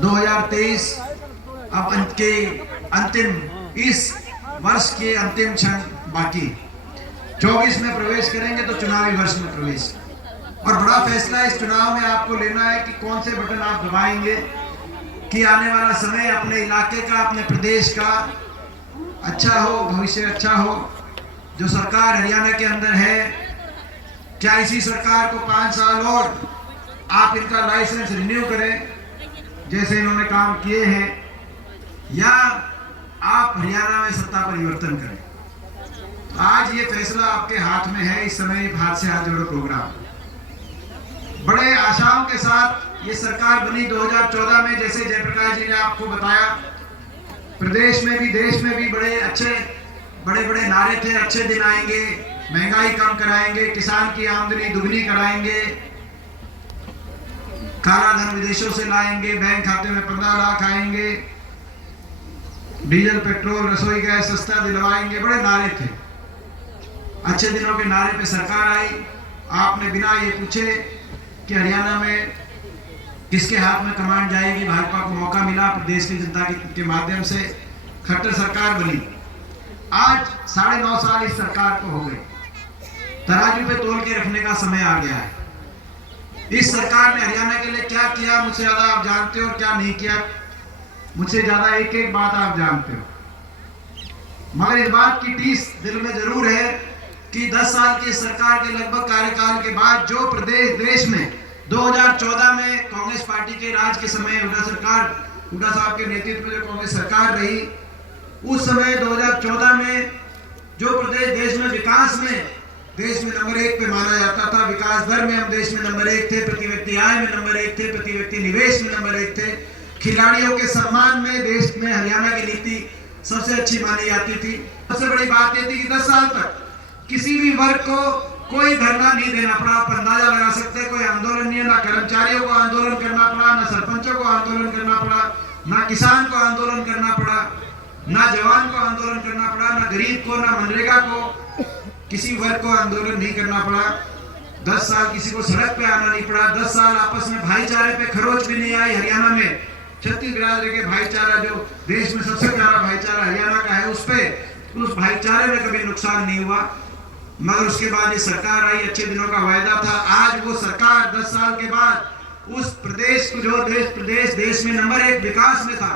2023 अब इस वर्ष के अंतिम क्षण बाकी, 24 में प्रवेश करेंगे तो चुनावी वर्ष में प्रवेश। और बड़ा फैसला इस चुनाव में आपको लेना है कि कौन से बटन आप दबाएंगे कि आने वाला समय अपने इलाके का, अपने प्रदेश का अच्छा हो, भविष्य अच्छा हो। जो सरकार हरियाणा के अंदर है, क्या इसी सरकार को 5 साल और आप इनका लाइसेंस रिन्यू करें जैसे इन्होंने काम किए हैं, या आप हरियाणा में सत्ता परिवर्तन करें? तो आज ये फैसला आपके हाथ में है। इस समय हाथ से हाथ जोड़ो प्रोग्राम बड़े आशाओं के साथ ये सरकार बनी 2014 में। जैसे जयप्रकाश जी ने आपको बताया, प्रदेश में भी देश में भी बड़े बड़े नारे थे, अच्छे दिन आएंगे, महंगाई कम कराएंगे, किसान की आमदनी दुगनी कराएंगे, काला धन विदेशों से लाएंगे, बैंक खाते में 15 लाख आएंगे, डीजल पेट्रोल रसोई गैस सस्ता दिलवाएंगे। बड़े नारे थे, अच्छे दिनों के नारे पे सरकार आई। आपने बिना ये पूछे कि हरियाणा में किसके हाथ में कमांड जाएगी, भाजपा को मौका मिला प्रदेश की जनता के माध्यम से, खट्टर सरकार बनी। आज 9.5 साल इस सरकार को हो गए। तराजू पे तोल के रखने का समय आ गया है। इस सरकार ने हरियाणा के लिए क्या किया मुझसे ज्यादा आप जानते हो, और क्या नहीं किया मुझसे ज्यादा एक एक बात आप जानते हो। मगर इस बात की टीस दिल में जरूर है कि 10 साल की सरकार के लगभग कार्यकाल के बाद जो प्रदेश देश में 2014 में कांग्रेस पार्टी के राज के समय हुड्डा साहब के नेतृत्व में जो कांग्रेस सरकार रही, उस समय 2014 में जो प्रदेश देश में विकास में देश में नंबर 1 पे माना जाता था, विकास दर में हम देश में नंबर 1 थे, प्रति व्यक्ति आय में नंबर 1 थे, प्रति व्यक्ति निवेश में नंबर 1 थे, खिलाड़ियों के सम्मान में देश में हरियाणा की नीति सबसे अच्छी मानी जाती थी। सबसे बड़ी बात यह थी कि 10 साल तक किसी भी वर्ग को कोई धरना नहीं देना पड़ा। आप अंदाजा लगा सकते, कोई आंदोलन नहीं है, ना कर्मचारियों को आंदोलन करना पड़ा, ना सरपंचों को आंदोलन करना पड़ा, ना किसान को आंदोलन करना पड़ा, ना जवान को आंदोलन करना पड़ा, ना गरीब को, ना मनरेगा को, किसी वर्ग को आंदोलन नहीं करना पड़ा। 10 साल किसी को सड़क पे आना नहीं पड़ा। 10 साल आपस में भाईचारे पे खरोच भी नहीं आई। हरियाणा में 36 बिरादरी के भाईचारा, जो देश में सबसे प्यारा भाईचारा हरियाणा का है, उस भाईचारे में कभी नुकसान नहीं हुआ। मगर उसके बाद ये सरकार आई, अच्छे दिनों का वायदा था। आज वो सरकार 10 साल के बाद उस प्रदेश को, जो देश में नंबर 1 विकास में था,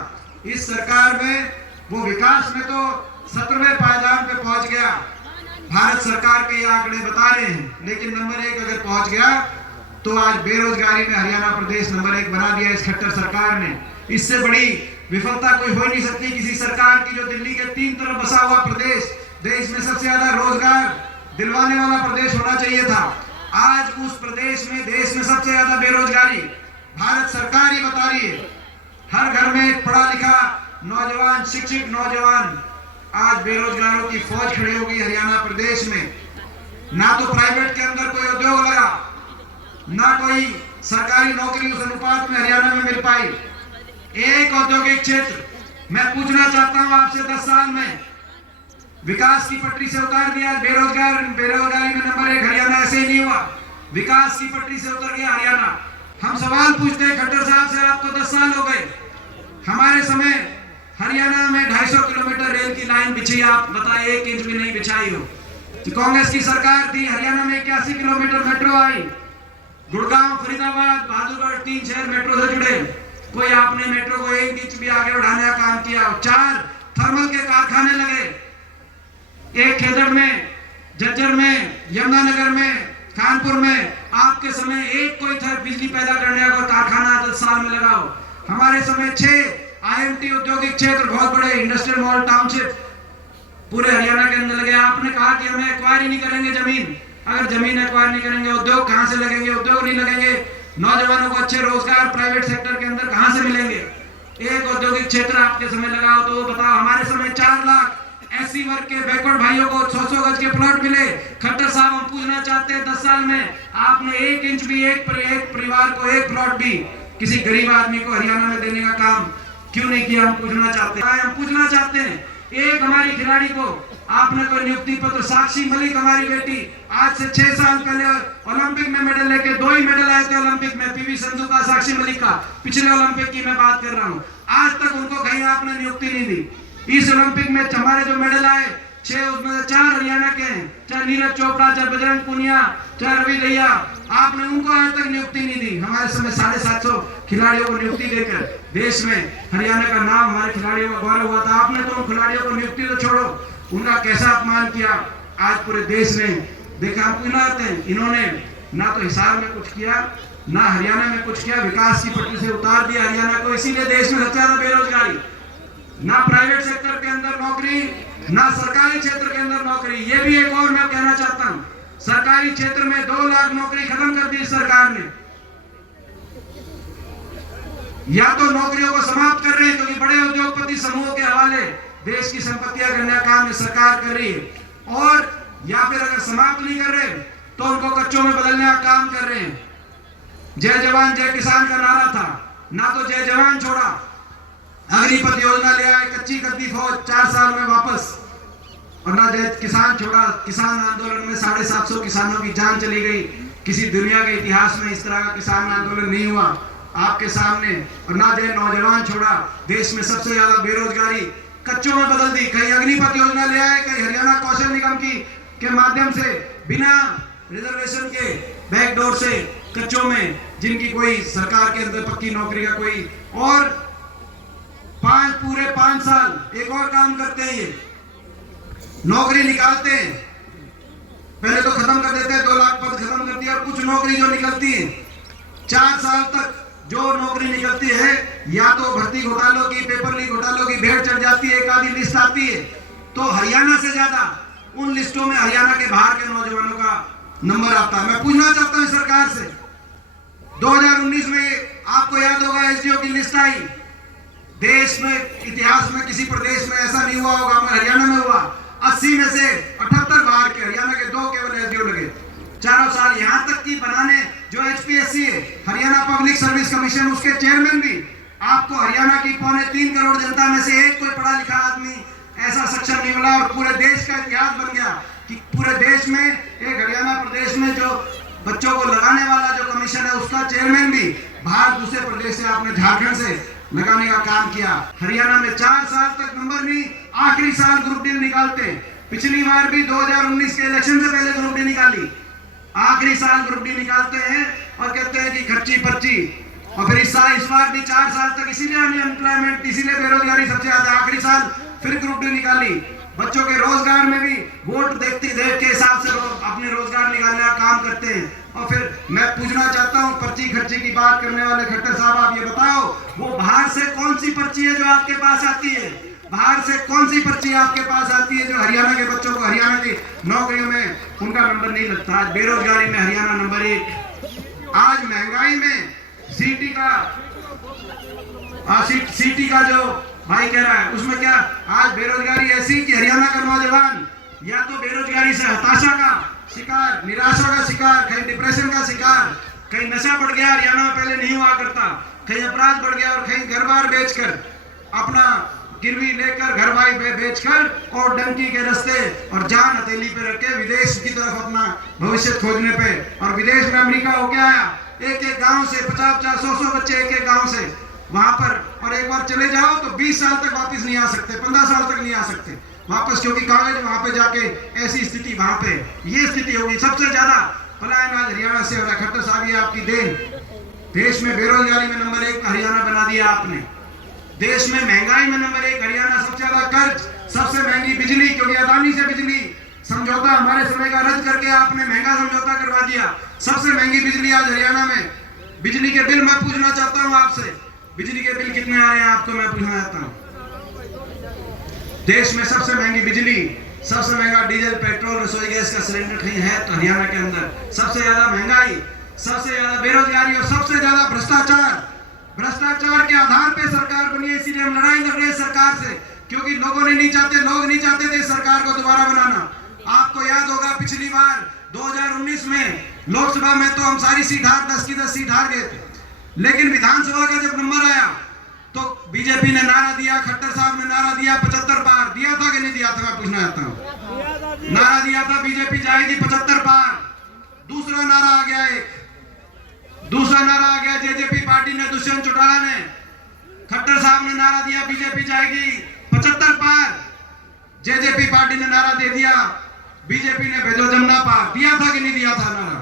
इस सरकार में वो विकास में तो 17वें पायदान पे पहुंच गया। भारत सरकार के ये आंकड़े बता रहे हैं। लेकिन नंबर 1 अगर पहुंच गया तो आज बेरोजगारी में हरियाणा प्रदेश नंबर 1 बना दिया इस खट्टर सरकार ने। इससे बड़ी विफलता कोई हो नहीं सकती किसी सरकार की, जो दिल्ली के 3 तरफ बसा हुआ प्रदेश, देश में सबसे ज्यादा रोजगार दिलवाने वाला प्रदेश होना चाहिए था। आज उस प्रदेश में, देश में सबसे ज्यादा बेरोजगारी भारत सरकार ही बता रही है। हर घर में एक पढ़ा लिखा नौजवान, शिक्षित नौजवान, आज बेरोजगारों की फौज खड़ी हो गई हरियाणा प्रदेश में। ना तो प्राइवेट के अंदर कोई उद्योग लगा, ना कोई सरकारी नौकरी उस अनुपात में हरियाणा में मिल पाई। एक औद्योगिक क्षेत्र मैं पूछना चाहता हूं आपसे, 10 साल में विकास की पटरी से उतार दिया। बेरोजगारी में नंबर 1 हरियाणा ऐसे ही नहीं हुआ, विकास की पटरी से उतर गया हरियाणा। हम सवाल पूछते हैं खट्टर साहब से, आपको 10 साल हो गए, हमारे समय हरियाणा में 250 किलोमीटर रेल की लाइन बिछी, आप बताएं 1 इंच भी नहीं बिछाई हो। तो कांग्रेस की सरकार थी, हरियाणा में 81 किलोमीटर मेट्रो आई। गुड़गांव, फरीदाबाद, बहादुरगढ़ 3 शहर मेट्रो से जुड़े। कोई आपने मेट्रो को 1 इंच भी आगे बढ़ाने का काम किया? 4 थर्मल के कारखाने लगे, एक खेदड़ में, जज्जर में, यमुनानगर में, कानपुर में। आपके समय एक कोई था बिजली पैदा करने का कारखाना 10 साल में लगाओ। हमारे समय 6 IMT औद्योगिक क्षेत्र, बहुत बड़े इंडस्ट्रियल मॉल टाउनशिप पूरे हरियाणा के अंदर लगे। आपने कहा कि हमें एक्वायर ही नहीं करेंगे जमीन। अगर जमीन एक्वायर नहीं करेंगे, उद्योग कहां से लगेंगे? उद्योग नहीं लगेंगे, नौजवानों को अच्छे रोजगार प्राइवेट सेक्टर के अंदर कहां से मिलेंगे? एक औद्योगिक क्षेत्र आपके समय लगाओ तो बताओ। हमारे समय 4 लाख SC वर्ग के बैकवर्ड भाइयों को 100 गज के प्लॉट मिले। खट्टर साहब, हम पूछना चाहते हैं 10 साल में आपने 1 इंच भी, एक परिवार को 1 प्लॉट भी किसी गरीब आदमी को हरियाणा में देने का काम क्यों नहीं किया? हम पूछना चाहते हैं एक हमारी खिलाड़ी को आपने कोई नियुक्ति पत्र, साक्षी मलिक हमारी बेटी आज से 6 साल पहले ओलंपिक में मेडल लेके 2 ही मेडल आए थे ओलंपिक में, पीवी संधू का, साक्षी मलिक का, पिछले ओलंपिक की मैं बात कर रहा हूँ। आज तक उनको कहीं आपने नियुक्ति नहीं दी। इस ओलंपिक में हमारे जो मेडल आए 6, उसमें से 4 हरियाणा के हैं, चाहे नीरज चोपड़ा, चाहे बजरंग पुनिया, चाहे रवि दहिया, आपने उनको आज तक नियुक्ति नहीं दी। हमारे समय 750 खिलाड़ियों को नियुक्ति देकर देश में हरियाणा का नाम, हमारे खिलाड़ियों का गौरव हुआ था। आपने तो उन खिलाड़ियों को नियुक्ति तो छोड़ो, उनका कैसा अपमान किया आज पूरे देश ने देखा। आपको ना आते हैं, इन्होंने ना तो हिसार में कुछ किया, ना हरियाणा में कुछ किया, विकास की पटरी से उतार दिया हरियाणा को। इसीलिए देश में सबसे ज्यादा बेरोजगारी, ना प्राइवेट सेक्टर के अंदर नौकरी, ना सरकारी क्षेत्र के अंदर नौकरी। ये भी एक और मैं कहना चाहता हूं, सरकारी क्षेत्र में 2 लाख नौकरी खत्म कर दी सरकार ने। या तो नौकरियों को समाप्त कर रहे हैं क्योंकि बड़े उद्योगपति समूहों के हवाले देश की संपत्तियां करने का काम सरकार कर रही है, और या फिर अगर समाप्त नहीं कर रहे तो उनको कच्चों में बदलने का काम कर रहे हैं। जय जवान जय किसान का नारा था, ना तो जय जवान छोड़ा, अग्निपथ योजना ले आए, कच्ची करती फौज 4 साल में वापस, और ना जय किसान छोड़ा। किसान आंदोलन में 750 किसानों की जान चली गई। किसी दुनिया के इतिहास में इस तरह का किसान आंदोलन नहीं हुआ आपके सामने। और ना जय नौजवान छोड़ा, देश में सबसे ज्यादा बेरोजगारी कच्चों में बदल दी। कहीं अग्निपथ योजना ले आए, कहीं हरियाणा कौशल निगम के माध्यम से बिना रिजर्वेशन के बैकडोर से कच्चों में, जिनकी कोई सरकार के अंदर पक्की नौकरी का कोई, और पूरे 5 साल एक और काम करते हैं, ये नौकरी निकालते हैं। पहले तो खत्म कर देते हैं, 2 लाख पद खत्म कर दिया, और कुछ नौकरी जो निकलती है 4 साल तक जो नौकरी निकलती है, या तो भर्ती घोटालों की, पेपर लीक घोटालों की भेड़ चढ़ जाती है। एक आधी लिस्ट आती है तो हरियाणा से ज्यादा उन लिस्टों में हरियाणा के बाहर के नौजवानों का नंबर आता है। मैं पूछना चाहता हूं सरकार से, 2019 में आपको याद होगा एसडीओ की लिस्ट आई। देश में, इतिहास में किसी प्रदेश में ऐसा नहीं हुआ होगा, मगर हरियाणा में हुआ। 80 में से 78 बाहर के, हरियाणा के 2 केवल एसडीओ लगे चारों साल। यहां तक कि बनाने जो एचपीएससी है, हरियाणा पब्लिक सर्विस कमीशन, उसके चेयरमैन भी आपको हरियाणा की 3.25 करोड़ जनता में से एक कोई पढ़ा लिखा आदमी ऐसा सक्षम नहीं मिला। और पूरे देश का इतिहास बन गया कि पूरे देश में एक हरियाणा प्रदेश में जो बच्चों को लगाने वाला जो कमीशन है, उसका चेयरमैन भी बाहर दूसरे प्रदेश से, आपने झारखंड से लगाने का काम किया। हरियाणा में 4 साल तक नंबर नहीं, आखिरी साल ग्रुप डी निकालते। पिछली बार भी 2019 के इलेक्शन से पहले ग्रुप डी निकाली, आखिरी साल ग्रुप डी निकालते हैं और कहते हैं कि खर्ची पर्ची। और फिर इस बार भी 4 साल तक, इसीलिए अनएम्प्लॉयमेंट, इसीलिए बेरोजगारी सबसे ज्यादा। आखिरी साल फिर ग्रुप डी निकाली। बच्चों के रोजगार में भी वोट देख के हिसाब से अपने रोजगार निकालने का काम करते हैं। और फिर मैं पूछना चाहता हूं, पर्ची खर्ची की बात करने वाले खट्टर साहब, आप ये बताओ, वो बाहर से कौन सी पर्ची है जो आपके पास आती है? बाहर से कौन सी पर्ची आपके पास आती है जो हरियाणा के बच्चों को, हरियाणा की नौकरियों में उनका नंबर नहीं लगता? आज बेरोजगारी में हरियाणा नंबर 1। आज महंगाई में सीटी का जो भाई कह रहा है, उसमें क्या आज बेरोजगारी ऐसी कि हरियाणा का नौजवान या तो बेरोजगारी से हताशा का शिकार, निराशा का शिकार, कहीं डिप्रेशन का शिकार, कहीं नशा बढ़ गया, हरियाणा में पहले नहीं हुआ करता, कहीं अपराध बढ़ गया, और कहीं घर बार बेचकर, अपना गिरवी लेकर, घर बार बेचकर, और डंकी के रास्ते और जान हथेली पे रख के विदेश की तरफ अपना भविष्य खोजने पे। और विदेश में अमेरिका होके आया, एक गांव से 50-50, 100 बच्चे एक गांव से वहां पर, और एक बार चले जाओ तो 20 साल तक वापस नहीं आ सकते, 15 साल तक नहीं आ सकते वापस, क्योंकि कागज वहां पे जाके ऐसी स्थिति, वहां पे ये स्थिति होगी। सबसे ज्यादा पलायन आज हरियाणा से हो रहा है। खट्टर साहब, ये आपकी देन। देश में बेरोजगारी में नंबर 1 हरियाणा बना दिया आपने। देश में महंगाई में नंबर 1 हरियाणा। सबसे ज्यादा कर्ज, सबसे महंगी बिजली, क्योंकि अदानी से बिजली समझौता हमारे समय का रद्द करके आपने महंगा समझौता करवा दिया। सबसे महंगी बिजली आज हरियाणा में। बिजली के बिल मैं पूछना चाहता हूं आपसे, बिजली के बिल कितने आ रहे हैं आपको? मैं पूछना चाहता हूं। देश में सबसे महंगी बिजली, सबसे महंगा डीजल, पेट्रोल, रसोई गैस का सिलेंडर कहीं है तो हरियाणा के अंदर। सबसे ज्यादा महंगाई, सबसे ज्यादा बेरोजगारी, और सबसे ज्यादा भ्रष्टाचार। भ्रष्टाचार के आधार पे सरकार बनी है, इसीलिए हम लड़ाई लड़ रहे हैं सरकार से, क्योंकि लोग नहीं चाहते थे सरकार को दोबारा बनाना। आपको याद होगा पिछली बार 2019 में लोकसभा में तो हम सारी सीट 10 की 10 सीट हार गए थे, लेकिन विधानसभा का जब नंबर आया तो बीजेपी ने नारा दिया, खट्टर साहब ने नारा दिया, 75 पार दिया था कि नहीं दिया था? मैं पूछना चाहता हूं। नारा दिया था बीजेपी जाएगी 75 पार। दूसरा नारा आ गया, दूसरा नारा आ गया जेजेपी पार्टी ने, दुष्यंत चौटाला ने, खट्टर साहब ने नारा दिया बीजेपी जाएगी 75 पार। जेजेपी पार्टी ने नारा दे दिया बीजेपी ने भेजो जमुना पार। दिया था कि नहीं दिया था नारा?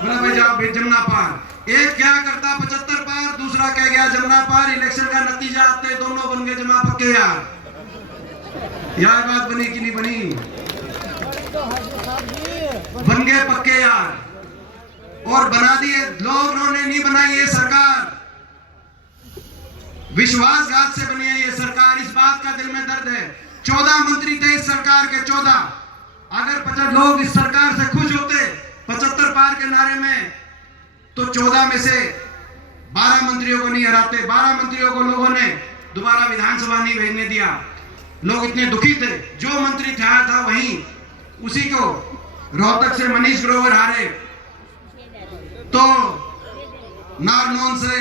बोला भाई जमुना पार। एक क्या करता 75 पार, दूसरा कह गया जमुना पार। इलेक्शन का नतीजा आते दोनों बन गए जमा पक्के यार। यार बात बनी कि नहीं बनी? बन गए पक्के यार और बना दिए लोगों ने, नहीं बनाई ये सरकार, विश्वासघात से बनी है ये सरकार। इस बात का दिल में दर्द है। 14 मंत्री थे इस सरकार के, 14। अगर 50 लोग इस सरकार से खुश होते 75 पार के नारे में, तो 14 में से 12 मंत्रियों को नहीं हराते। 12 मंत्रियों को लोगों ने दोबारा विधानसभा नहीं भेजने दिया। लोग इतने दुखी थे। जो मंत्री था वहीं, उसी को रोहतक से मनीष ग्रोवर हारे, तो नारनौल से,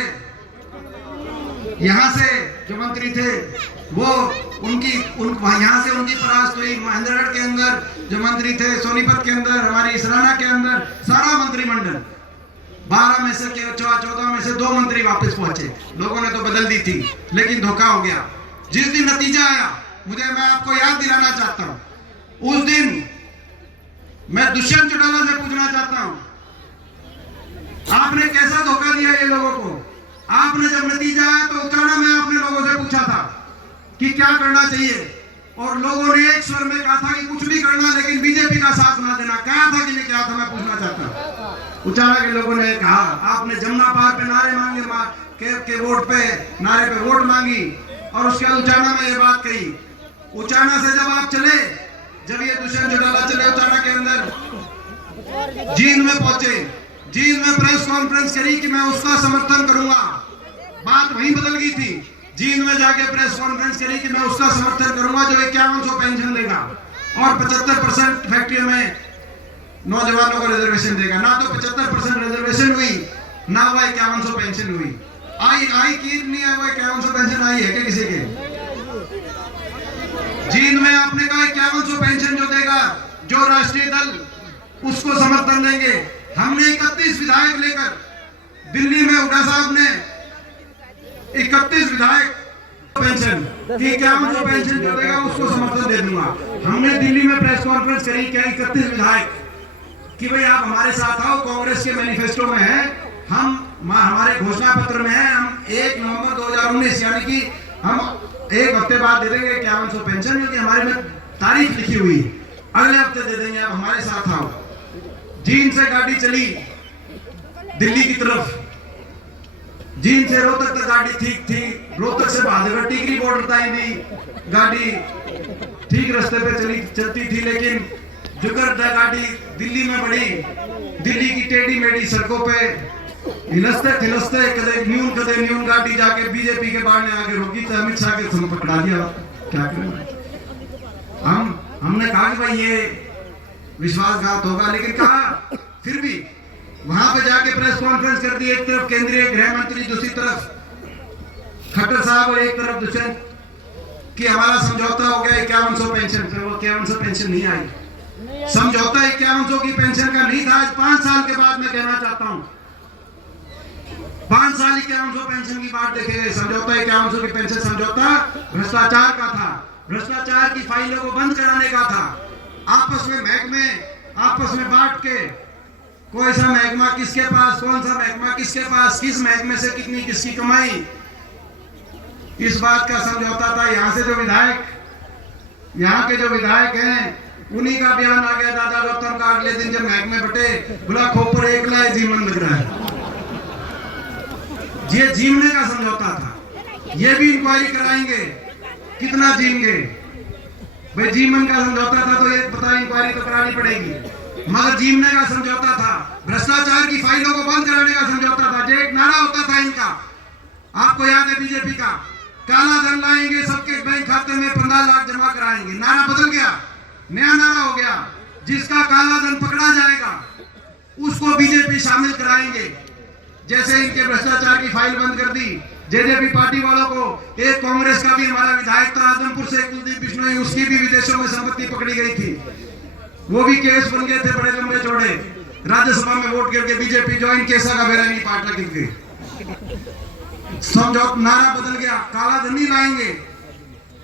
यहां से जो मंत्री थे वो यहां से उनकी परास्त हुई। महेंद्रगढ़ के अंदर जो मंत्री थे, सोनीपत के अंदर, हमारी सराना के अंदर, सारा मंत्रिमंडल 12 में से 14 में से 2 मंत्री वापस पहुंचे। लोगों ने तो बदल दी थी, लेकिन धोखा हो गया। जिस दिन नतीजा आया, मैं आपको याद दिलाना चाहता हूं, उस दिन मैं दुष्यंत चौटाला से पूछना चाहता हूं, आपने कैसा धोखा दिया ये लोगों को? आपने जब नतीजा आया तो उचाना में आपने लोगों से पूछा था कि क्या करना चाहिए, और लोगों ने एक स्वर में कहा था कि कुछ भी करना, लेकिन बीजेपी का साथ ना देना। क्या था कि नहीं क्या था, मैं पूछना चाहता हूं। उचाना के लोगों ने कहा, आपने जमुना पार पे नारे मांगे, के वोट पे, नारे पे वोट मांगी, और उसके बाद उचाना में ये बात कही। उचाना से जब आप चले, जब ये दुष्यंत चौटाला चले उचाना के अंदर, जींद में पहुंचे, जींद में प्रेस कॉन्फ्रेंस करी कि मैं उसका समर्थन करूंगा। बात वहीं बदल गई थी। जींद में जाके प्रेस कॉन्फ्रेंस करी कि मैं उसका समर्थन करूंगा जो 5100 पेंशन देगा और 75% फैक्ट्री में नौजवानों को रिजर्वेशन देगा। ना तो 75% रिजर्वेशन हुई, ना वो 5100 पेंशन हुई। आई की नहीं है, वो 5100 पेंशन आई है क्या किसी के? जींद में आपने कहा 5100 पेंशन जो देगा, जो राष्ट्रीय दल, उसको समर्थन देंगे। हमने 31 विधायक लेकर दिल्ली में, हुड्डा साहब ने 31 विधायक पेंशन, 5100 पेंशन जो देगा उसको समर्थन दे दूंगा। हमने दिल्ली में प्रेस कॉन्फ्रेंस करी, क्या 31 विधायक, कि भाई आप हमारे साथ आओ, कांग्रेस के मैनिफेस्टो में है, हमारे घोषणा पत्र में है, हम 1 नवंबर 2019 यानी कि हम 1 हफ्ते बाद दे देंगे 5100 पेंशन, क्योंकि हमारे में तारीख लिखी हुई, अगले हफ्ते दे देंगे, आप हमारे साथ आओ। जींद से गाड़ी चली दिल्ली की तरफ, जींद से रोहतक तक गाड़ी ठीक थी, रोहतक से बहादुरगढ़ टिकरी बॉर्डर तक भी गाड़ी ठीक रास्ते पे चलती थी, लेकिन जुकर गाड़ी दिल्ली में बढ़ी। दिल्ली की टेढ़ी मेढ़ी सड़कों पे हिलस्ते खिलस्ते कदे न्यून गाड़ी जाके बीजेपी के बाहर ने आके रोकी, तो अमित शाह के संग पकड़ा दिया। क्या करें हमने कहा कि भाई ये विश्वासघात होगा, लेकिन कहा फिर भी वहां पे जाके प्रेस कॉन्फ्रेंस कर दी। एक तरफ केंद्रीय गृह मंत्री, दूसरी तरफ खट्टर साहब, और एक तरफ दुष्यंत, कि हमारा समझौता हो गया 5100 पेंशन पे। वो 5100 पेंशन नहीं आई। समझौता 5100 की पेंशन का नहीं था। आज 5 साल के बाद मैं कहना चाहता हूं, 5 साल 5100 पेंशन की बात देखेंगे। समझौता 5100 की पेंशन समझौता भ्रष्टाचार का था। भ्रष्टाचार की फाइलों को बंद कराने का था। आपस में महकमे आपस में बांट के, कोई सा महकमा किसके पास, कौन सा महकमा किसके पास, किस महकमे से कितनी किसकी कमाई, इस बात का समझौता था। यहाँ से जो विधायक, यहाँ के जो विधायक हैं, उन्हीं का बयान आ गया दादा रोहतम का अगले दिन जब महकमे बटे, बोला खोपर एक लाए जीवन लग रहा है। ये जीवने का समझौता था। ये भी इंक्वायरी कराएंगे कितना जीएंगे। भाई जीवन का समझौता था तो ये पता, इंक्वायरी तो करानी पड़ेगी, मगर जीवने का समझौता था। भ्रष्टाचार की फाइलों को बंद कराने का समझौता था। जो एक नारा होता था इनका, आपको याद है बीजेपी का, काला धन लाएंगे, सबके बैंक खाते में 15 लाख जमा कराएंगे। नारा बदल गया, नया नारा हो गया, जिसका काला धन पकड़ा जाएगा उसको बीजेपी शामिल कराएंगे। जैसे इनके भ्रष्टाचार की फाइल बंद कर दी जेजेपी पार्टी वालों को। एक कांग्रेस का भी हमारा विधायक था आजमपुर से, कुलदीप बिश्नोई, उसकी भी विदेशों में संपत्ति पकड़ी गई थी। वो भी केस बन गए थे बड़े लंबे चौड़े, राज्यसभा में वोट करके बीजेपी ज्वाइन, केसा का बेरा नहीं पाटला गिर समझौता, नारा बदल गया, काला धन नहीं लाएंगे,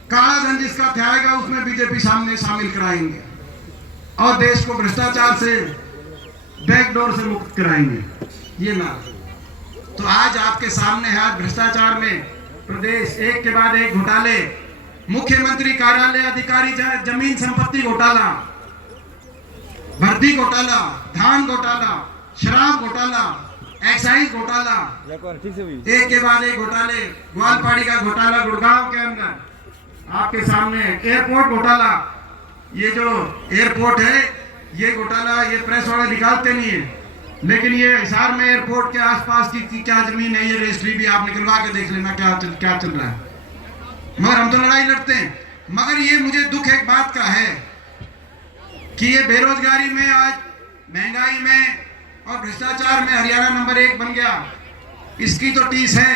काला धन जिसका थे उसमें बीजेपी सामने शामिल कराएंगे और देश को भ्रष्टाचार से बैकडोर से मुक्त कराएंगे, ये नारा। तो आज आपके सामने है, आज भ्रष्टाचार में प्रदेश एक के बाद एक घोटाले, मुख्यमंत्री कार्यालय अधिकारी जमीन संपत्ति घोटाला, भर्ती घोटाला, धान घोटाला, शराब घोटाला, एक्साइज घोटाला, एक के बाद एक घोटाले, ग्वालपाड़ी का घोटाला गुड़गांव के अंदर आपके सामने, एयरपोर्ट घोटाला, ये जो एयरपोर्ट है ये घोटाला, ये प्रेस वाले निकालते नहीं है, लेकिन ये हिसार में एयरपोर्ट के आसपास की क्या जमीन है, ये रजिस्ट्री भी आप निकलवा के देख लेना क्या चल रहा है। मगर हम तो लड़ाई लड़ते हैं, मगर ये मुझे दुख एक बात का है कि ये बेरोजगारी में, आज महंगाई में और भ्रष्टाचार में हरियाणा नंबर 1 बन गया, इसकी तो टीस है,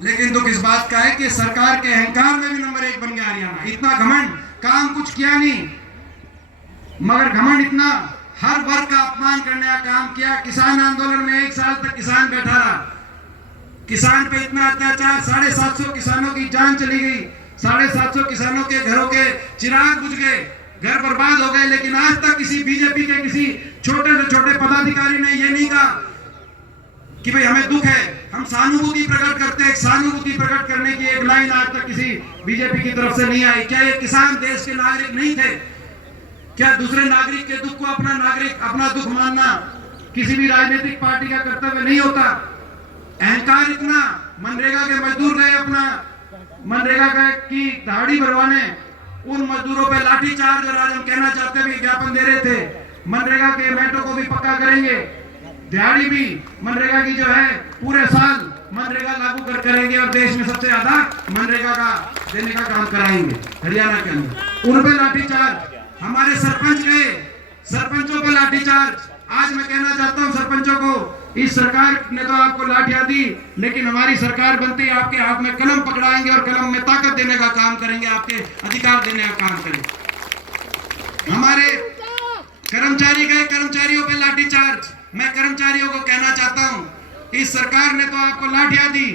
लेकिन दुख इस बात का है कि सरकार के अहंकार में भी नंबर 1 बन गया हरियाणा। इतना घमंड, काम कुछ किया नहीं मगर घमंड इतना, हर वर्ग का अपमान करने का काम किया। किसान आंदोलन में 1 साल तक किसान बैठा रहा, किसान पे इतना अत्याचार, 750 किसानों की जान चली गई, 750 किसानों के घरों के चिराग बुझ गए, घर बर्बाद हो गए, लेकिन आज तक किसी बीजेपी के किसी छोटे से छोटे पदाधिकारी ने ये नहीं कहा कि भाई हमें दुख है, हम सहानुभूति प्रकट करते हैं। सहानुभूति प्रकट करने की एक लाइन आज तक किसी बीजेपी की तरफ से नहीं आई। क्या ये किसान देश के नागरिक नहीं थे? क्या दूसरे नागरिक के दुख को अपना नागरिक, अपना दुख मानना किसी भी राजनीतिक पार्टी का कर्तव्य नहीं होता? अहंकार इतना, मनरेगा के मजदूर गए अपना मनरेगा की दहाड़ी भरवाने, उन मजदूरों पे लाठीचार्ज, और आज हम कहना चाहते हैं, विज्ञापन दे रहे थे मनरेगा के मेटो को भी पक्का करेंगे, दिहाड़ी भी मनरेगा की जो है पूरे साल मनरेगा लागू करेंगे और देश में सबसे ज्यादा मनरेगा का देने का काम कराएंगे हरियाणा के अंदर। उन पे लाठीचार्ज, हमारे सरपंच गए, सरपंचों पे लाठीचार्ज। आज मैं कहना चाहता हूं सरपंचों को, इस सरकार ने तो आपको लाठियां दी, लेकिन हमारी सरकार बनते ही आपके हाथ में कलम पकड़ाएंगे और कलम में ताकत देने का काम करेंगे, आपके अधिकार देने का काम करेंगे। हमारे कर्मचारी गए, कर्मचारियों पे लाठीचार्ज। मैं कर्मचारियों को कहना चाहता हूं, इस सरकार ने तो आपको लाठियां दी,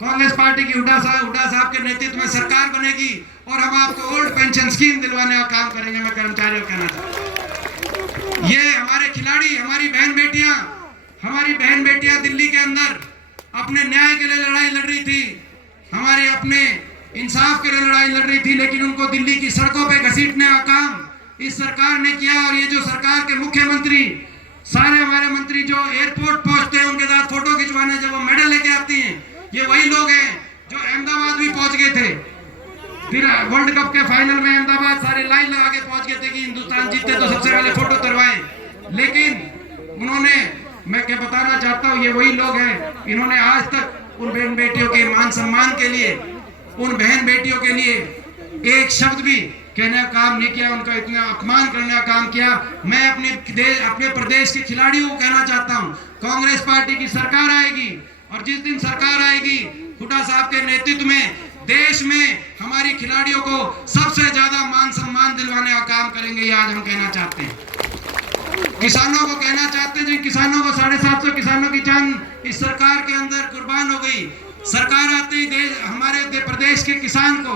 कांग्रेस पार्टी की हुड्डा साहब के नेतृत्व में सरकार बनेगी और हम आपको ओल्ड पेंशन स्कीम दिलवाने का काम करेंगे। मैं कर्मचारियों को कहना चाहता हूं, ये हमारे खिलाड़ी, हमारी बहन बेटियां दिल्ली के अंदर अपने न्याय के लिए लड़ाई लड़ रही थी, हमारे अपने इंसाफ के लिए लड़ाई लड़ रही थी, लेकिन उनको दिल्ली की सड़कों पे घसीटने का काम इस सरकार ने किया। और ये जो सरकार के मुख्यमंत्री, सारे हमारे मंत्री जो एयरपोर्ट पहुंचते हैं उनके साथ फोटो खिंचवाने, जब वो मेडल लेके आती हैं, ये वही लोग हैं जो अहमदाबाद भी पहुंच गए थे, फिर वर्ल्ड कप के फाइनल में अहमदाबाद सारे लाइन लगा के पहुंच गए थे कि हिंदुस्तान जीते तो सबसे पहले फोटो करवाएं, लेकिन उन्होंने, मैं क्या बताना चाहता हूं, ये वही लोग हैं, इन्होंने आज तक उन बहन बेटियों के मान सम्मान के लिए, उन बहन बेटियों के लिए एक शब्द भी कहने का काम नहीं किया, उनका इतना अपमान करने का काम किया। मैं अपने प्रदेश के खिलाड़ियों को कहना चाहता हूं, कांग्रेस पार्टी की सरकार आएगी और जिस दिन सरकार आएगी हुड्डा साहब के नेतृत्व में, देश में हमारी खिलाड़ियों को सबसे ज्यादा मान सम्मान दिलवाने का काम करेंगे। ये आज हम कहना चाहते हैं, किसानों को कहना चाहते हैं, जिन किसानों को 750 किसानों की जान इस सरकार के अंदर कुर्बान हो गई, सरकार आते ही हमारे प्रदेश के किसान को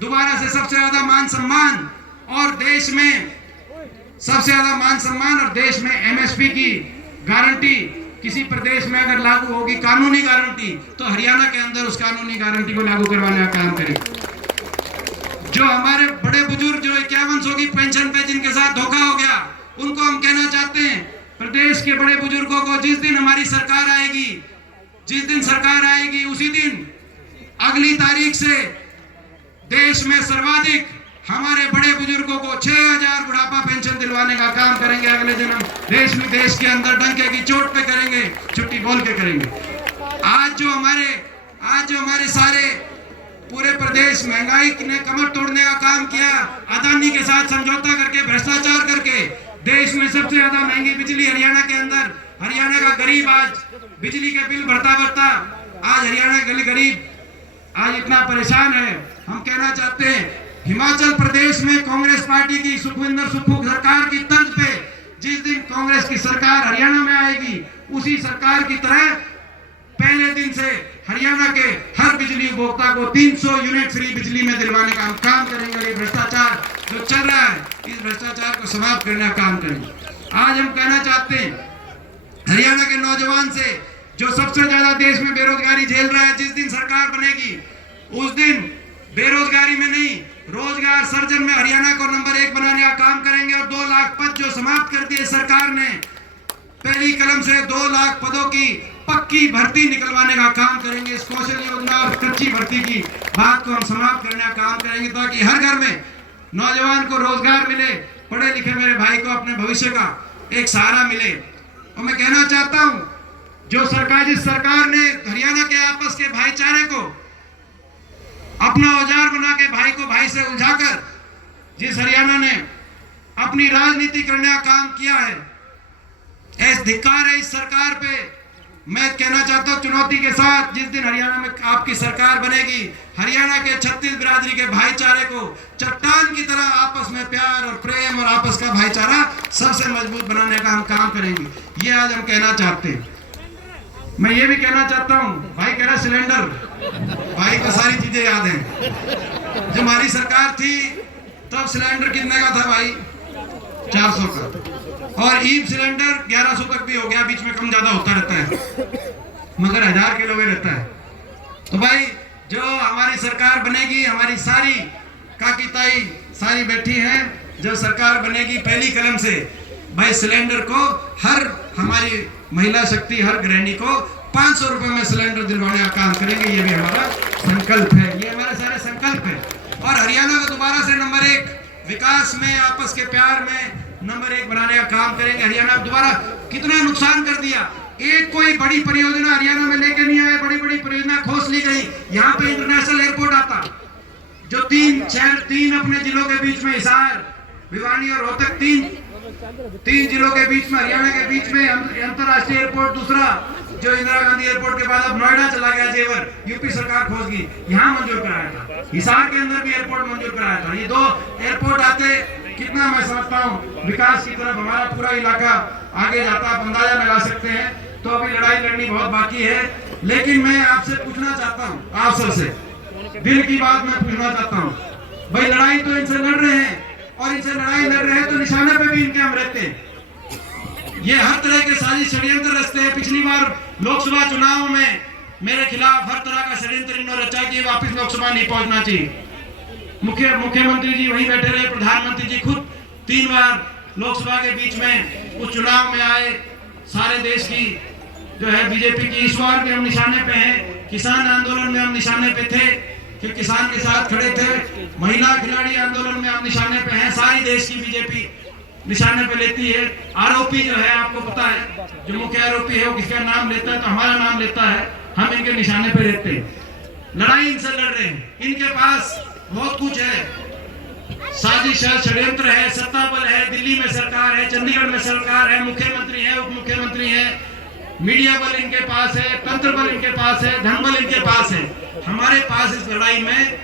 दोबारा से सबसे ज्यादा मान सम्मान, और देश में सबसे ज्यादा मान सम्मान, और देश में एमएसपी की गारंटी किसी प्रदेश में अगर लागू होगी, कानूनी गारंटी, तो हरियाणा के अंदर उस कानूनी गारंटी को लागू करवाने का काम करें। जो हमारे बड़े बुजुर्ग जो 5100 की पेंशन पे जिनके साथ धोखा हो गया, उनको हम कहना चाहते हैं, प्रदेश के बड़े बुजुर्गों को जिस दिन हमारी सरकार आएगी, जिस दिन सरकार आएगी उसी दिन अगली तारीख से देश में सर्वाधिक हमारे बड़े बुजुर्गों को 6000 बुढ़ापा पेंशन दिलवाने का काम करेंगे। अगले दिन हम देश के अंदर डंके की चोट पे करेंगे, छुट्टी बोल के करेंगे। आज जो हमारे सारे पूरे प्रदेश महंगाई ने कमर तोड़ने का काम किया, अदानी के साथ समझौता करके, भ्रष्टाचार करके, देश में सबसे ज्यादा महंगी बिजली हरियाणा के अंदर, हरियाणा का गरीब आज बिजली के बिल भरता आज हरियाणा का गरीब आज इतना परेशान है। हम कहना चाहते हैं हिमाचल प्रदेश में कांग्रेस पार्टी की सुखविंदर सुक्खू सरकार की तर्ज पे जिस दिन कांग्रेस की सरकार हरियाणा में आएगी, उसी सरकार की तरह पहले दिन से हरियाणा के हर बिजली उपभोक्ता को 300 यूनिट फ्री बिजली में दिलवाने का हम काम करेंगे। ये भ्रष्टाचार जो चल रहा है, इस भ्रष्टाचार को समाप्त करने का काम करेंगे। आज हम कहना चाहते हैं हरियाणा के नौजवान से, जो सबसे ज्यादा देश में बेरोजगारी झेल रहा है, जिस दिन सरकार बनेगी उस दिन बेरोजगारी में नहीं, रोजगार सर्जन में हरियाणा को नंबर 1 बनाने का काम करेंगे। और 2 लाख पद जो समाप्त कर दिए सरकार ने, पहली कलम से 2 लाख पदों की पक्की भर्ती निकलवाने का काम करेंगे। इस कौशल योजना और कच्ची भर्ती की बात को हम समाप्त करने का काम करेंगे, ताकि हर घर में नौजवान को रोजगार मिले, पढ़े लिखे मेरे भाई को अपने भविष्य का एक सहारा मिले। और मैं कहना चाहता हूं, जो सरकार, जिस सरकार ने हरियाणा के आपस के भाईचारे को अपना औजार बना के भाई को भाई से उलझाकर, जिस हरियाणा ने अपनी राजनीति करने का काम किया है, ऐसे धिक्कार है इस सरकार पे। मैं कहना चाहता हूं चुनौती के साथ, जिस दिन हरियाणा में आपकी सरकार बनेगी, हरियाणा के 36 बिरादरी के भाईचारे को चट्टान की तरह आपस में प्यार और प्रेम और आपस का भाईचारा सबसे मजबूत बनाने का हम काम करेंगे। ये आज हम कहना चाहते हैं। मैं ये भी कहना चाहता हूं, भाई कह रहा सिलेंडर, भाई को सारी चीजें याद हैं। जब हमारी सरकार थी तब सिलेंडर कितने का था भाई? 400 का, और ईब सिलेंडर 1100 तक भी हो गया, बीच में कम ज्यादा होता रहता है, मगर 1000 किलो में रहता है। तो भाई जो हमारी सरकार बनेगी, हमारी सारी काकी ताई सारी बैठी हैं, जब सरकार बनेगी पहली कलम से भाई सिलेंडर को हर हमारी महिला शक्ति, हर गृहिणी को 500 रुपए में सिलेंडर दिलवाने का काम करेंगे। ये भी हमारा संकल्प है, ये हमारे सारे संकल्प है। और हरियाणा को दोबारा से नंबर 1 विकास में, आपस के प्यार में नंबर 1 बनाने का काम करेंगे। हरियाणा दोबारा कितना नुकसान कर दिया, एक कोई बड़ी परियोजना हरियाणा में लेके नहीं आए, बड़ी बड़ी परियोजना खोस ली गई। यहाँ पे इंटरनेशनल एयरपोर्ट आता, जो 3 अपने जिलों के बीच में, हिसार, भिवानी और रोहतक, 3 जिलों के बीच में, हरियाणा के बीच में अंतरराष्ट्रीय एयरपोर्ट। दूसरा जो इंदिरा गांधी एयरपोर्ट के बाद अब नोएडा चला गया, जेवर, यूपी सरकार खोज गई, यहाँ मंजूर कराया था। हिसार के अंदर भी एयरपोर्ट मंजूर कराया था। ये 2 एयरपोर्ट आते कितना, मैं समझता हूँ विकास की तरफ हमारा पूरा इलाका आगे जाता, आप अंदाजा लगा सकते हैं। तो अभी लड़ाई लड़नी बहुत बाकी है, लेकिन मैं आपसे पूछना चाहता हूँ, आप सबसे दिल की बात मैं पूछना चाहता हूँ। भाई लड़ाई तो इनसे लड़ रहे हैं, और इनसे लड़ाई लड़ रहे हैं तो निशाने पे भी इनके हम रहते हैं। ये हर तरह के साजिश षड्यंत्र रचते हैं। पिछली बार लोकसभा चुनाव में मेरे खिलाफ हर तरह का षड्यंत्र इन्होंने रचा कि वापस लोकसभा नहीं पहुंचना चाहिए। मुख्यमंत्री जी वहीं बैठे रहे, प्रधानमंत्री जी खुद 3 बार लोकसभा के बीच में उस चुनाव में आए। सारे देश की जो है बीजेपी की, इस बार भी हम निशाने पे हैं। किसान आंदोलन में हम निशाने पे थे, फिर किसान के साथ खड़े थे। महिला खिलाड़ी आंदोलन में हम निशाने पे हैं। सारी देश की बीजेपी निशाने पे लेती है। आरोपी जो है, आपको पता है, जो मुख्य आरोपी है वो किसका नाम लेता है तो हमारा नाम लेता है, हम इनके निशाने पे रहते हैं। लड़ाई इनसे लड़ रहे हैं, इनके पास बहुत कुछ है, साजिश है, षड्यंत्र है, सत्ता बल है, दिल्ली में सरकार है, चंडीगढ़ में सरकार है, मुख्यमंत्री है, उप मुख्यमंत्री है, मीडिया बल इनके पास है, तंत्र बल इनके पास है, धन बल इनके पास है। हमारे पास इस लड़ाई में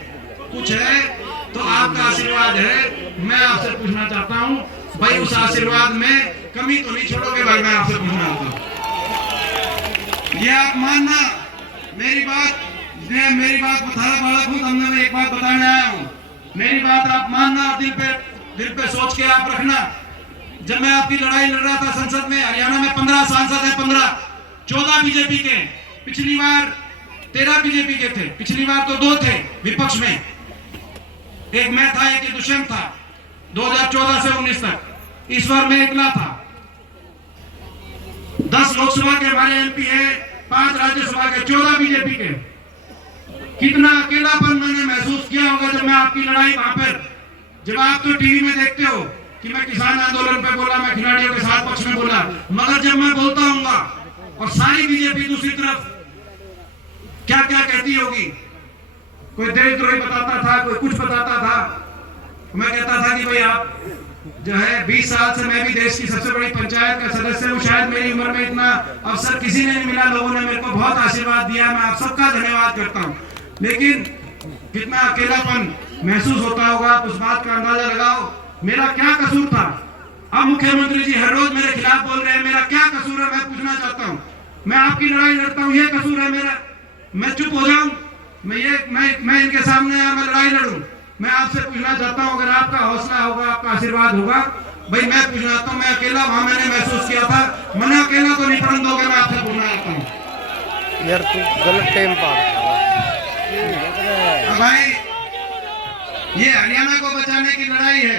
कुछ है तो आपका आशीर्वाद है। मैं आपसे पूछना चाहता हूं भाई, उस आशीर्वाद में कमी तो नहीं छोड़ोगे भाई? मैं आपसे पूछना चाहता हूं, ये आप मानना मेरी बात, मेरी बात बताया बड़ा खुद हमने, मैं एक बात बताने आया हूं, मेरी बात आप मानना, दिल पे सोच के आप रखना। जब मैं आपकी लड़ाई लड़ रहा था संसद में, हरियाणा में 15 सांसद है, 14 बीजेपी के, पिछली बार 13 बीजेपी के थे, पिछली बार तो 2 थे विपक्ष में, एक मैं था, एक दुष्यंत था, 2014 से 19 तक। इस बार मैं अकेला था। 10 लोकसभा के हमारे एमपी है, 5 राज्यसभा के, 14 बीजेपी के। कितना अकेलापन मैंने महसूस किया होगा जब मैं आपकी लड़ाई वहां पर, जब आप तो टीवी में देखते हो कि मैं किसान आंदोलन पे बोला, मैं खिलाड़ियों के साथ पक्ष में बोला, मगर जब मैं बोलता हूँगा और सारी बीजेपी दूसरी तरफ क्या क्या कहती होगी, कोई देशद्रोही बताता था, कोई कुछ बताता था, मैं कहता था कि भाई आप जो है 20 साल से मैं भी देश की सबसे बड़ी पंचायत का सदस्य हूँ, शायद मेरी उम्र में इतना अवसर किसी ने नहीं मिला, लोगों ने मेरे को बहुत आशीर्वाद दिया, मैं आप सबका धन्यवाद करता हूँ। लेकिन कितना अकेलापन महसूस होता होगा, आप उस बात का अंदाजा लगाओ मेरा क्या कसूर था। अब मुख्यमंत्री जी हर रोज मेरे खिलाफ बोल रहे हैं, मेरा क्या कसूर है? मैं पूछना चाहता हूँ, मैं आपकी लड़ाई लड़ता हूँ, ये कसूर है मेरा? मैं चुप हो जाऊं? मैं इनके सामने मैं लड़ाई लड़ूं? मैं आपसे पूछना चाहता हूँ, अगर आपका हौसला होगा, आपका आशीर्वाद होगा, भाई मैं पूछना चाहता हूँ, मैं अकेला वहां मैंने महसूस किया था, मैंने अकेला तो नहीं पड़न दोगे? मैं आपसे पूछना चाहता हूँ यार, तू गलत टाइम भाई, ये हरियाणा को बचाने की लड़ाई है,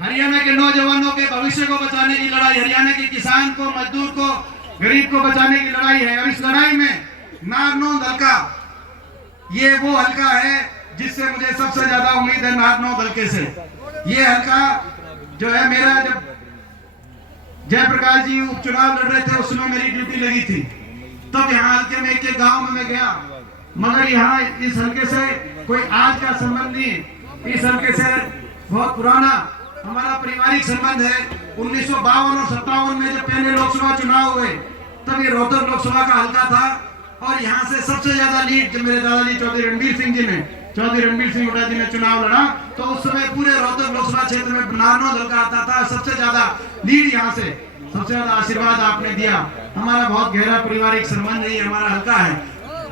हरियाणा के नौजवानों के भविष्य को बचाने की लड़ाई, हरियाणा के किसान को, मजदूर को, गरीब को बचाने की लड़ाई है। और इस लड़ाई में नारनौंद हल्का ये वो हल्का है जिससे मुझे सबसे ज्यादा उम्मीद है, नारनौंद हल्के से। ये हल्का जो है मेरा, जब जयप्रकाश जी उपचुनाव लड़ रहे थे उस समय मेरी ड्यूटी लगी थी, तब यहाँ हल्के में एक गांव में मैं गया, मगर यहाँ इस हल्के से कोई आज का संबंध नहीं, इस हल्के से बहुत पुराना हमारा पारिवारिक संबंध है। 1952 और 57 में जब पहले लोकसभा चुनाव हुए तब ये रोहतक लोकसभा का हल्का था, और यहाँ से सबसे ज्यादा लीड जब मेरे दादाजी चौधरी रणबीर सिंह हुड्डा जी ने चुनाव लड़ा, तो उस समय पूरे रोहतक लोकसभा क्षेत्र में नारनौंद हल्का आता था, सबसे ज्यादा लीड यहाँ से, सबसे ज्यादा आशीर्वाद आपने दिया। हमारा बहुत गहरा पारिवारिक संबंध है, हमारा हल्का है,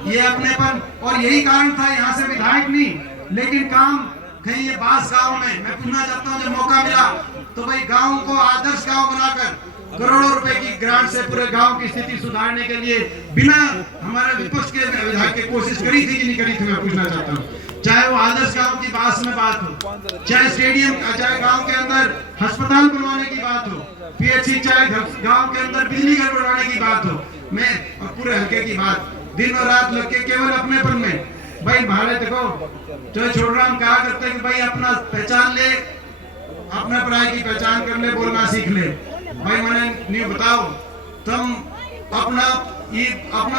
ये अपनेपन, और यही कारण था यहाँ से विधायक नहीं, लेकिन काम कहीं ये बास गांव में। मैं पूछना चाहता हूँ, जब मौका मिला तो भाई गांव को आदर्श गांव बनाकर करोड़ों रुपए की ग्रांट से पूरे गांव की स्थिति सुधारने के लिए बिना हमारे विपक्ष के विधायक की कोशिश करी थी कि नहीं करी थी? मैं पूछना चाहता हूँ, चाहे वो आदर्श गांव की बात में बात हो, चाहे स्टेडियम, चाहे गांव के अंदर अस्पताल बनवाने की बात हो, पीएचसी, चाहे गांव के अंदर बिजली घर बनवाने की बात हो, मैं और पूरे हल्के की बात, दिन और रात लग के केवल अपनेपन में। भाई भाले देखो, जो छोड़राम कहा करते हैं कि भाई अपना पहचान ले, अपना पराई की पहचान कर ले, बोलना सीख ले। भाई मैंने नहीं बताओ, तुम अपना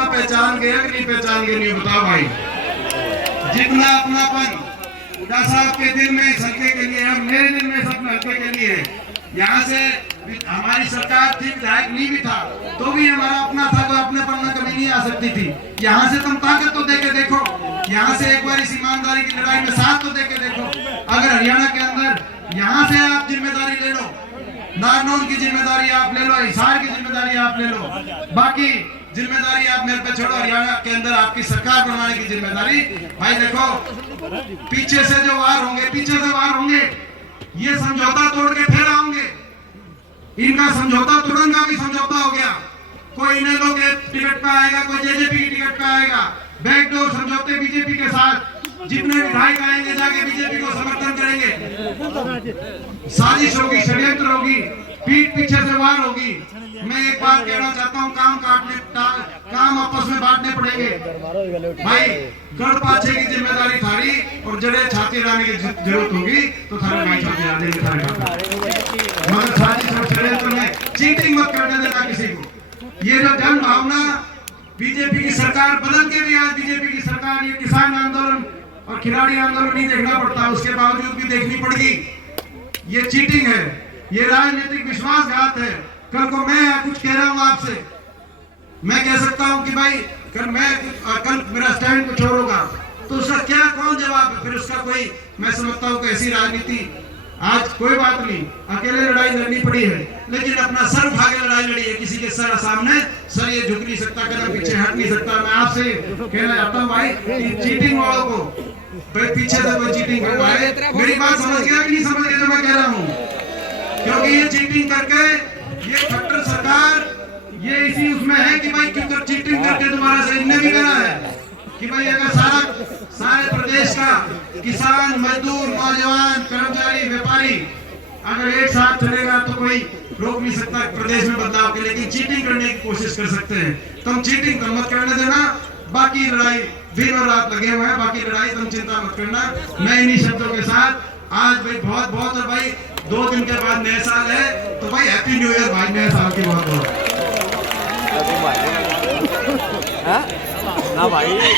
पहचान गए कि नहीं पहचान गए, नहीं बताओ भाई। जितना अपनापन हुड्डा साहब के दिल में, हल्के के लिए है, मेरे दिल में, सब हल्के के लिए है। यहाँ से हमारी सरकार थी, विधायक नहीं भी था तो भी हमारा अपना था, तो अपने पर कमी नहीं आ सकती थी। यहाँ से तुम ताकत तो देके देखो, यहाँ से एक बार इस ईमानदारी की लड़ाई में साथ तो देके देखो। अगर हरियाणा के अंदर यहाँ से आप जिम्मेदारी ले लो, नारनौंद की जिम्मेदारी आप ले लो, हिसार की जिम्मेदारी आप ले लो, बाकी जिम्मेदारी आप मेरे पे छोड़ो, हरियाणा के अंदर आपकी सरकार बनाने की जिम्मेदारी। भाई देखो, पीछे से जो वार होंगे, ये समझौता तोड़ के फिर आएंगे, इनका समझौता तोड़न का भी समझौता हो गया। कोई इन्हें लोग टिकट पे आएगा, कोई जेजेपी की टिकट पे आएगा, बैकडोर समझौते बीजेपी के साथ, जितने विधायक आएंगे जाके बीजेपी को समर्थन करेंगे, साजिश होगी, षड्यंत्र होगी, पीठ पीछे से वार होगी। मैं एक बात कहना चाहता हूँ, काम आपस में बांटने पड़ेंगे। भाई गढ़ पाछे की जिम्मेदारी थारी, और जड़े छाती लाने की जरूरत होगी तो थारी भाई छाती ला देंगे थारे, मगर साजिश और षड्यंत्र में चीटिंग मत करने देना किसी को। ये जो जन भावना, बीजेपी की सरकार बदल के भी आज बीजेपी की सरकार, ये किसान आंदोलन और खिलाड़ी आंदोलन नहीं देखना पड़ता, उसके बावजूद भी देखनी पड़ेगी। ये चीटिंग है, ये राजनीतिक विश्वासघात है। कल को मैं कुछ कह रहा हूँ आपसे, मैं कह सकता हूँ कि भाई कल मेरा स्टैंड कुछ और होगा, तो उसका क्या कौन जवाब है? फिर उसका कोई, मैं समझता हूँ कैसी राजनीति, आज कोई बात नहीं, अकेले लड़ाई लड़नी पड़ी है, लेकिन अपना सर उठा के लड़ाई लड़ी है। किसी के सर सामने सर ये झुक नहीं सकता, कदम पीछे हट नहीं सकता। मैं आपसे कहना चाहता हूँ भाई, चीटिंग वालों को पीछे से कोई चीटिंग करवाए, मेरी बात समझ गया कि नहीं समझ गया जो मैं कह रहा हूँ? क्योंकि ये चीटिंग करके, ये खट्टर सरकार, ये इसी उसमें है कि भाई क्यों चीटिंग करके दोबारा से इनने भी करा है कि भाई अगर सारे प्रदेश का किसान, मजदूर, नौजवान, कर्मचारी, व्यापारी अगर एक साथ चलेगा तो कोई रोक नहीं सकता प्रदेश में बदलाव के। लेकिन चीटिंग करने की कोशिश कर सकते हैं, तुम चीटिंग तो मत करने देना। बाकी लड़ाई दिन और रात लगे हुए हैं, बाकी लड़ाई तुम चिंता मत करना। मैं इन्हीं शब्दों के साथ आज भाई बहुत बहुत, और भाई 2 दिन के बाद नया साल है, तो भाई हैप्पी न्यू ईयर भाई, नए साल की बहुत बहुत। ना भाई।